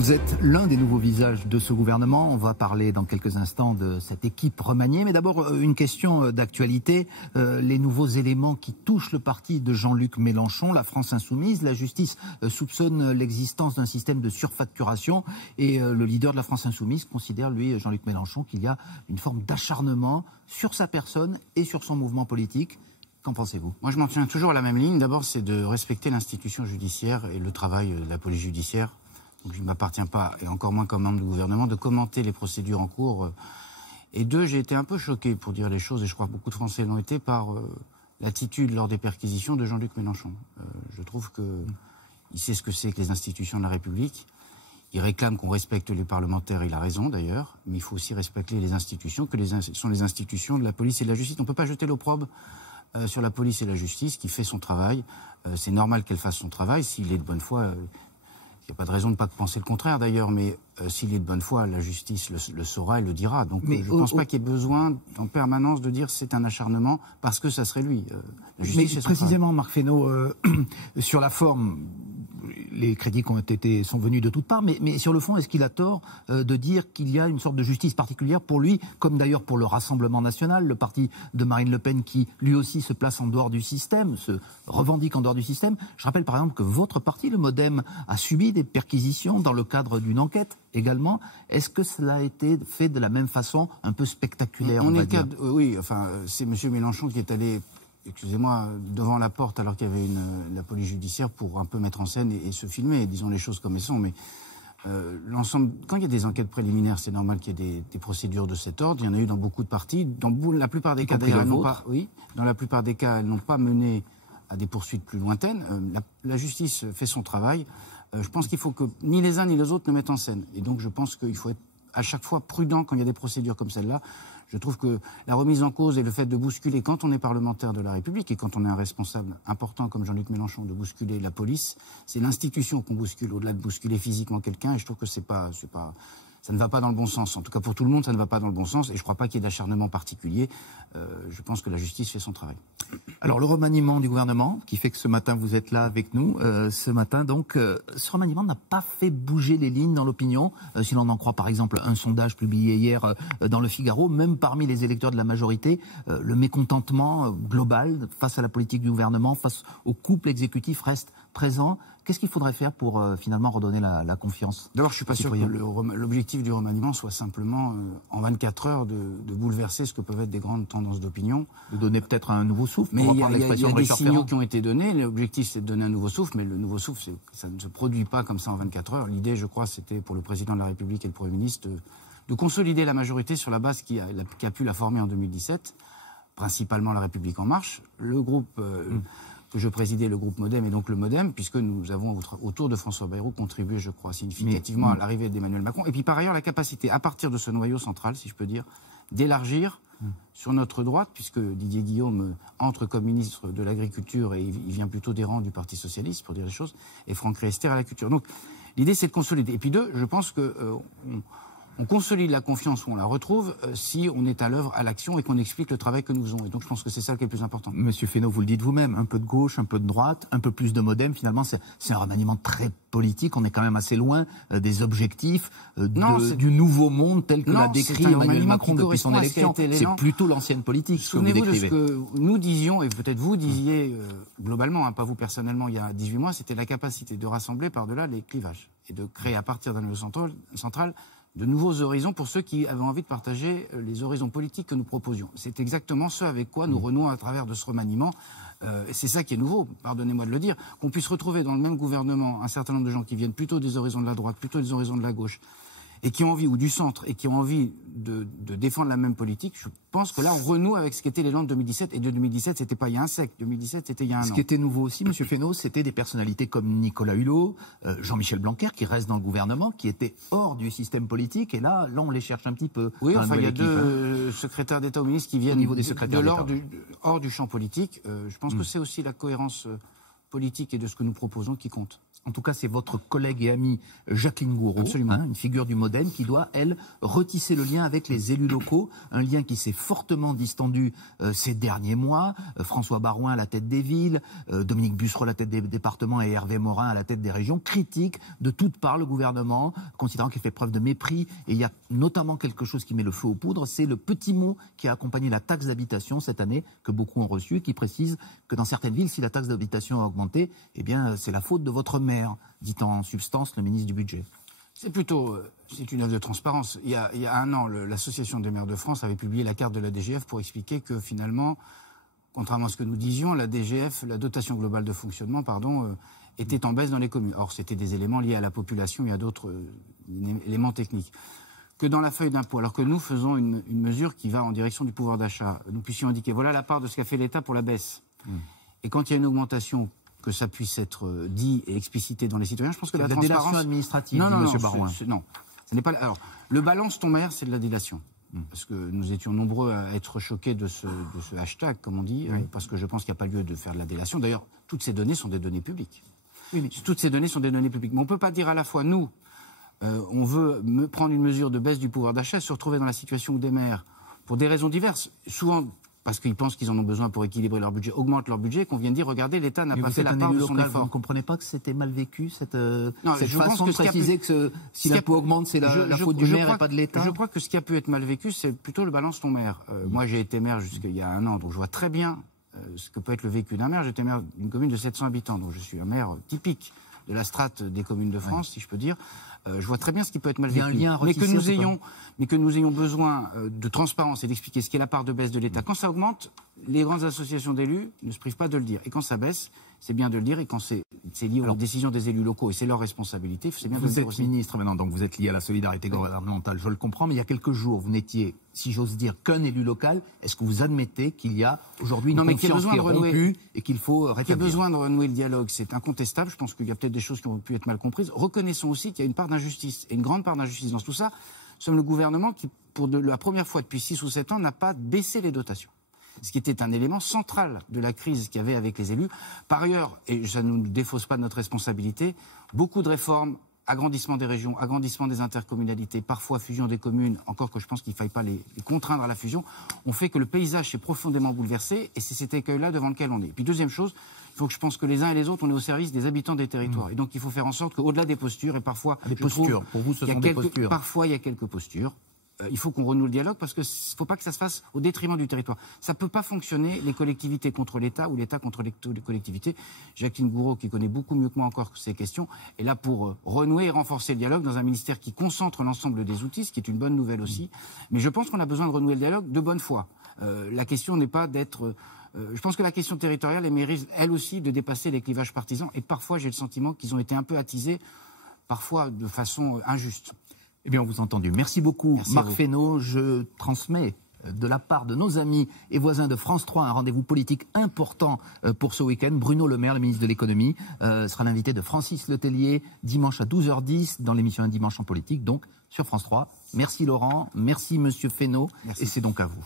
Vous êtes l'un des nouveaux visages de ce gouvernement. On va parler dans quelques instants de cette équipe remaniée. Mais d'abord, une question d'actualité. Les nouveaux éléments qui touchent le parti de Jean-Luc Mélenchon, la France insoumise. La justice soupçonne l'existence d'un système de surfacturation. Et le leader de la France insoumise considère, lui, Jean-Luc Mélenchon, qu'il y a une forme d'acharnement sur sa personne et sur son mouvement politique. Qu'en pensez-vous? Moi, je m'en tiens toujours à la même ligne. D'abord, c'est de respecter l'institution judiciaire et le travail de la police judiciaire. Donc, il ne m'appartient pas, et encore moins comme membre du gouvernement, de commenter les procédures en cours. Et deux, j'ai été un peu choqué, pour dire les choses, et je crois que beaucoup de Français l'ont été, par l'attitude lors des perquisitions de Jean-Luc Mélenchon. Je trouve qu'il sait ce que c'est que les institutions de la République. Il réclame qu'on respecte les parlementaires, il a raison d'ailleurs, mais il faut aussi respecter les institutions, sont les institutions de la police et de la justice. On ne peut pas jeter l'opprobre sur la police et la justice qui fait son travail. C'est normal qu'elle fasse son travail, s'il est de bonne foi. Il n'y a pas de raison de ne pas penser le contraire d'ailleurs, mais s'il est de bonne foi, la justice le saura et le dira. Donc je ne pense pas qu'il y ait besoin en permanence de dire c'est un acharnement parce que ça serait lui. La justice, mais précisément, Marc Fesneau, sur la forme, les critiques sont venus de toutes parts, mais sur le fond, est-ce qu'il a tort de dire qu'il y a une sorte de justice particulière pour lui, comme d'ailleurs pour le Rassemblement national, le parti de Marine Le Pen qui lui aussi se place en dehors du système, se revendique en dehors du système. Je rappelle par exemple que votre parti, le MoDem, a subi des perquisitions dans le cadre d'une enquête également. Est-ce que cela a été fait de la même façon, un peu spectaculaire? Oui, enfin, c'est M. Mélenchon qui est allé, excusez-moi, devant la porte alors qu'il y avait la police judiciaire pour un peu mettre en scène et se filmer, disons les choses comme elles sont. Mais l'ensemble, quand il y a des enquêtes préliminaires, c'est normal qu'il y ait des procédures de cet ordre. Il y en a eu dans beaucoup de partis. Dans la plupart des cas, d'ailleurs, dans la plupart des cas, elles n'ont pas mené à des poursuites plus lointaines. La justice fait son travail. Je pense qu'il faut que ni les uns ni les autres ne mettent en scène. Et donc je pense qu'il faut être à chaque fois prudent quand il y a des procédures comme celle-là. Je trouve que la remise en cause et le fait de bousculer, quand on est parlementaire de la République et quand on est un responsable important comme Jean-Luc Mélenchon, de bousculer la police, c'est l'institution qu'on bouscule, au-delà de bousculer physiquement quelqu'un. Et je trouve que ça ne va pas dans le bon sens. En tout cas, pour tout le monde, ça ne va pas dans le bon sens. Et je ne crois pas qu'il y ait d'acharnement particulier. Je pense que la justice fait son travail. Alors, le remaniement du gouvernement, qui fait que ce matin, vous êtes là avec nous. Ce matin, donc, ce remaniement n'a pas fait bouger les lignes dans l'opinion. Si l'on en croit, par exemple, un sondage publié hier dans Le Figaro, même parmi les électeurs de la majorité, le mécontentement global face à la politique du gouvernement, face au couple exécutif reste présent. Qu'est-ce qu'il faudrait faire pour finalement redonner la confiance? D'abord, je ne suis pas sûr que l'objectif du remaniement soit simplement, en 24 heures, de bouleverser ce que peuvent être des grandes tendances d'opinion. De donner peut-être un nouveau souffle. Mais il y a des signaux qui ont été donnés. L'objectif, c'est de donner un nouveau souffle, mais le nouveau souffle, ça ne se produit pas comme ça en 24 heures. L'idée, je crois, c'était pour le président de la République et le Premier ministre de consolider la majorité sur la base qui a pu la former en 2017, principalement la République En Marche. Le groupe que je présidais, le groupe MoDem, et donc le MoDem, puisque nous avons, autour de François Bayrou, contribué, je crois, significativement à l'arrivée d'Emmanuel Macron. Et puis, par ailleurs, la capacité, à partir de ce noyau central, si je peux dire, d'élargir sur notre droite, puisque Didier Guillaume entre comme ministre de l'Agriculture et il vient plutôt des rangs du Parti Socialiste, pour dire les choses, et Franck Riester à la culture. Donc, l'idée, c'est de consolider. Et puis deux, je pense que on consolide la confiance où on la retrouve si on est à l'œuvre, à l'action et qu'on explique le travail que nous faisons. Et donc je pense que c'est ça qui est le plus important. Monsieur Fesneau, vous le dites vous-même, un peu de gauche, un peu de droite, un peu plus de MoDem. Finalement, c'est un remaniement très politique. On est quand même assez loin des objectifs du nouveau monde tel que l'a décrit Emmanuel Macron depuis son élection. C'est plutôt l'ancienne politique. Souvenez-vous de ce que nous disions, et peut-être vous disiez globalement, pas vous personnellement, il y a 18 mois, c'était la capacité de rassembler par-delà les clivages et de créer à partir d'un niveau central de nouveaux horizons pour ceux qui avaient envie de partager les horizons politiques que nous proposions. C'est exactement ce avec quoi nous renouons à travers de ce remaniement. C'est ça qui est nouveau, pardonnez-moi de le dire, qu'on puisse retrouver dans le même gouvernement un certain nombre de gens qui viennent plutôt des horizons de la droite, plutôt des horizons de la gauche, et qui ont envie, ou du centre, et qui ont envie de défendre la même politique. Je pense que là, on renoue avec ce qu'était l'élan de 2017. Et de 2017, c'était pas il y a un siècle. 2017, c'était il y a un an. Ce qui était nouveau aussi, M. Fesneau, c'était des personnalités comme Nicolas Hulot, Jean-Michel Blanquer, qui restent dans le gouvernement, qui étaient hors du système politique. Et là, on les cherche un petit peu. Oui, enfin, il y a deux secrétaires d'État ou ministres qui viennent hors du champ politique. Je pense que c'est aussi la cohérence politique et de ce que nous proposons qui compte. En tout cas, c'est votre collègue et amie Jacqueline Gourault, une figure du MoDem, qui doit, elle, retisser le lien avec les élus locaux, un lien qui s'est fortement distendu ces derniers mois. François Baroin à la tête des villes, Dominique Bussereau à la tête des départements et Hervé Morin à la tête des régions critiquent de toutes parts le gouvernement, considérant qu'il fait preuve de mépris. Et il y a notamment quelque chose qui met le feu aux poudres, c'est le petit mot qui a accompagné la taxe d'habitation cette année, que beaucoup ont reçu, et qui précise que dans certaines villes, si la taxe d'habitation a augmenté, eh bien, c'est la faute de votre maire, dit en substance le ministre du Budget. C'est une œuvre de transparence. Il y a un an, l'Association des maires de France avait publié la carte de la DGF pour expliquer que finalement, contrairement à ce que nous disions, la DGF, la dotation globale de fonctionnement, était en baisse dans les communes. Or, c'était des éléments liés à la population et à d'autres éléments techniques. Que dans la feuille d'impôt, alors que nous faisons une mesure qui va en direction du pouvoir d'achat, nous puissions indiquer voilà la part de ce qu'a fait l'État pour la baisse. Et quand il y a une augmentation, que ça puisse être dit et explicité dans les citoyens, je pense que la transparence... délation administrative, dit M. Baroin. Non, ce n'est pas... Alors, le balance ton maire, c'est de la délation. Parce que nous étions nombreux à être choqués de ce hashtag, comme on dit, parce que je pense qu'il n'y a pas lieu de faire de la délation. D'ailleurs, toutes ces données sont des données publiques. Oui, mais toutes ces données sont des données publiques. Mais on ne peut pas dire à la fois, nous, on veut prendre une mesure de baisse du pouvoir d'achat et se retrouver dans la situation où des maires, pour des raisons diverses, souvent parce qu'ils pensent qu'ils en ont besoin pour équilibrer leur budget, augmentent leur budget, qu'on vienne dire, regardez, l'État n'a pas fait la part de son effort. Vous ne comprenez pas que c'était mal vécu, cette façon de préciser que si l'impôt augmente, c'est la faute du maire et pas de l'État? Je crois que ce qui a pu être mal vécu, c'est plutôt le balance ton maire. Moi, j'ai été maire jusqu'il y a un an, donc je vois très bien ce que peut être le vécu d'un maire. J'étais maire d'une commune de 700 habitants, donc je suis un maire typique de la strate des communes de France, si je peux dire. Je vois très bien ce qui peut être mal vécu. Mais que nous ayons besoin de transparence et d'expliquer ce qu'est la part de baisse de l'État. Quand ça augmente, les grandes associations d'élus ne se privent pas de le dire. Et quand ça baisse, c'est bien de le dire. Et quand c'est lié aux décisions des élus locaux et c'est leur responsabilité, c'est bien de le dire aussi. Vous êtes ministre maintenant, donc vous êtes lié à la solidarité gouvernementale, je le comprends. Mais il y a quelques jours, vous n'étiez, si j'ose dire, qu'un élu local. Est-ce que vous admettez qu'il y a aujourd'hui une confiance qui est rompue et qu'il faut rétablir? Il y a besoin de renouer le dialogue, c'est incontestable. Je pense qu'il y a peut-être des choses qui ont pu être mal comprises. Reconnaissons aussi qu'il y a une part d'injustice, et une grande part d'injustice dans tout ça. Nous sommes le gouvernement qui, pour la première fois depuis 6 ou 7 ans, n'a pas baissé les dotations. Ce qui était un élément central de la crise qu'il y avait avec les élus. Par ailleurs, et ça ne nous défausse pas de notre responsabilité, beaucoup de réformes, agrandissement des régions, agrandissement des intercommunalités, parfois fusion des communes, encore que je pense qu'il ne faille pas les contraindre à la fusion, ont fait que le paysage s'est profondément bouleversé, et c'est cet écueil-là devant lequel on est. Puis deuxième chose, il faut que je pense que les uns et les autres, on est au service des habitants des territoires. Et donc il faut faire en sorte qu'au-delà des postures, et parfois... Pour vous, ce sont des postures. Parfois, il y a quelques postures. Il faut qu'on renoue le dialogue parce qu'il ne faut pas que ça se fasse au détriment du territoire. Ça ne peut pas fonctionner, les collectivités contre l'État ou l'État contre les collectivités. Jacqueline Gourault, qui connaît beaucoup mieux que moi encore ces questions, est là pour renouer et renforcer le dialogue dans un ministère qui concentre l'ensemble des outils, ce qui est une bonne nouvelle aussi. Mais je pense qu'on a besoin de renouer le dialogue de bonne foi. La question n'est pas d'être... je pense que la question territoriale elle mérite, elle aussi, de dépasser les clivages partisans. Et parfois, j'ai le sentiment qu'ils ont été un peu attisés, parfois de façon injuste. Eh bien, on vous a entendu. Merci beaucoup, Marc Fesneau. Je transmets de la part de nos amis et voisins de France 3 un rendez-vous politique important pour ce week-end. Bruno Le Maire, le ministre de l'économie, sera l'invité de Francis Letellier dimanche à 12h10 dans l'émission Un dimanche en politique, donc sur France 3. Merci Laurent, merci Monsieur Fesneau, et c'est donc à vous.